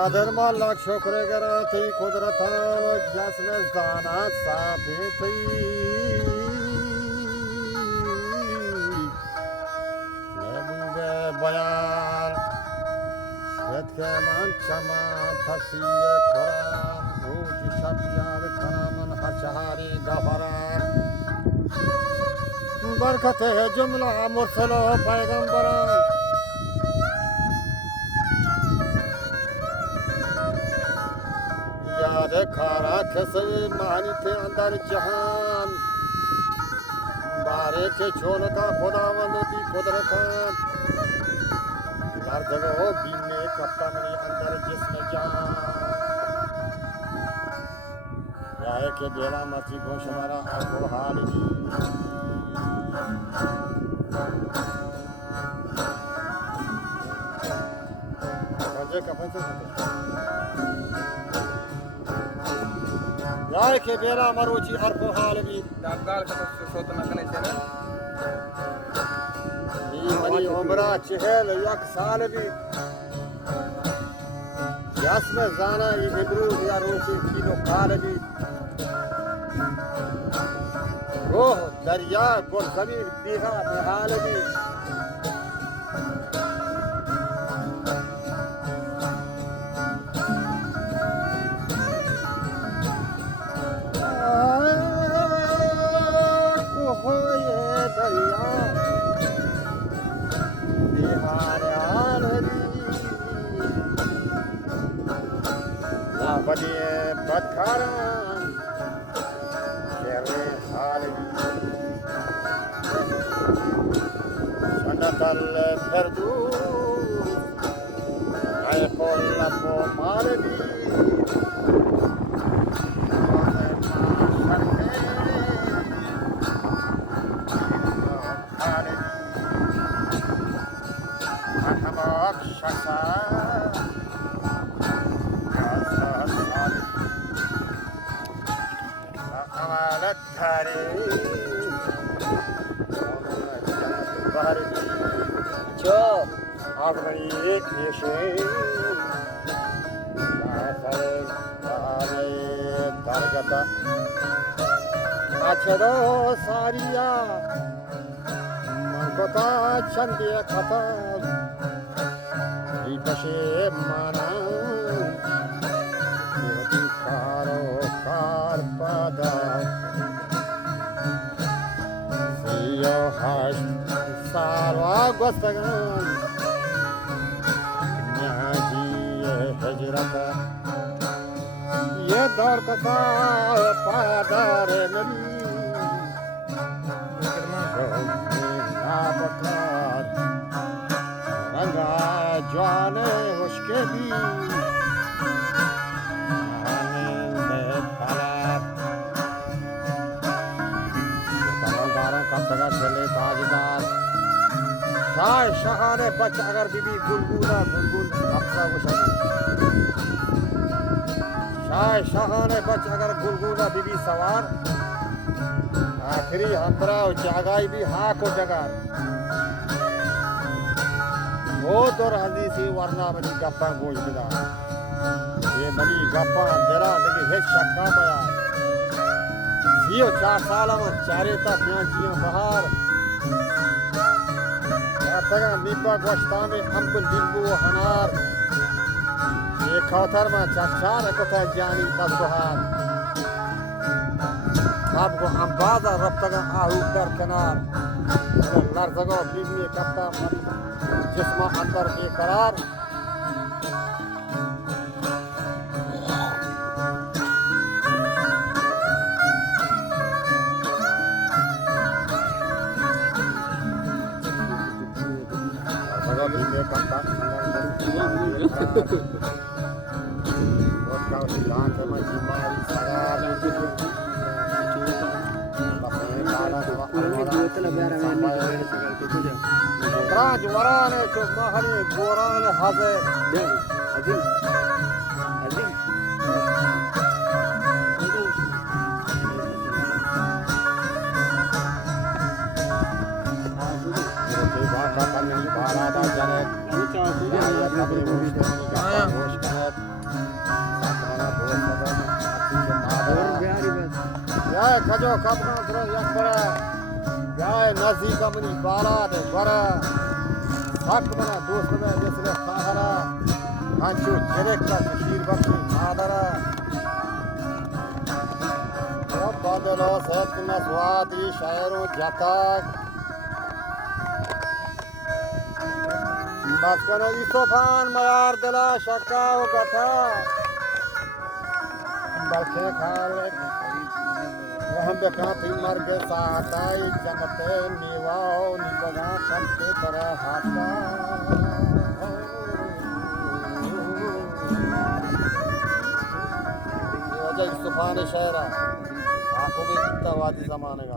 कादर मालक शुक्र करा थी कुदरतान जसमें जाना साफे थी महबूबे बयान सत के मन चमा तस्वीर कुरान रोज शब याद करामन हर शहारी गफरान बरकत है जुमला मुरसलो पैगंबरान याद खारा खसवे मानी थे अंदर जहान बारे के छोल का खुदावंद दी कुदरतान लर्दगो बीने कप्तानी अंदर जिस्म जान राय के बेला मसी को शुमारा आंखों हाल की पंजे का पंजे राय के बेला मरोची आंखों हाल की दागदार का तो सोत न कने से ना मनी उम्रा चहल एक साल भी यास्म जाना ये निब्रू या रोचे किलो काल भी रोह दरिया गुल जमीन बीघा बेहाल भी बनिए बदखारान तेरे हाल सनतल फरदू आए कोल्ला को मार दी जो आग बड़ी एक येशे सारे सारे दरगता आचरो सारिया मनकोता चंदिया खता इपशे माना येती कारो कार पादा सियो हाश सारवा गोस्तगन न्याजी हजरत ये दौर कथा पादार नबी नाबकार रंगा जाने उसके भी कब तक चले ताजदार शाह शहाने बच अगर बीबी गुलगुला गुलगुल अपना वो शबी शाह शहाने बच अगर गुलगुला बीबी सवार आखिरी हमरा जागाई भी हाँ को जगार वो दौर हदीसी वरना बनी गप्पा गोश बिला ये बनी गप्पा तेरा देखिए है शक्का बया यो 4 साल में चारे तक जिया बहार तगा नीपा गोश्ता में अम्बुल नींबू हनार ये खौथर में चाचार कथा जानी तब बहार आपको अंबाजा रब तगा आहू दर किनार लर जगो बीवी कप्ता जिस्म अंदर बेकरार राज वराने तो महले गोरान हजे अजीम अजीम बात करने बारादा जने खजो कपड़ा थरो यकबरा जाए नजी कमनी बाला दे बरा हक बना दोस्त में जैसे खाहरा हांचो चेरेक का शीर बख्शी मादरा रब बादलो सेहत में स्वादी शायरों जाताक बस करो इसोफान मयार दिला शक्का हो गथा बल्कि खाले हम बेकाती मर के साताई जमते निवाओ निबगा करते तरह हाथा ये वजह इसोफान शायरा आंखों में इतना वादी जमाने का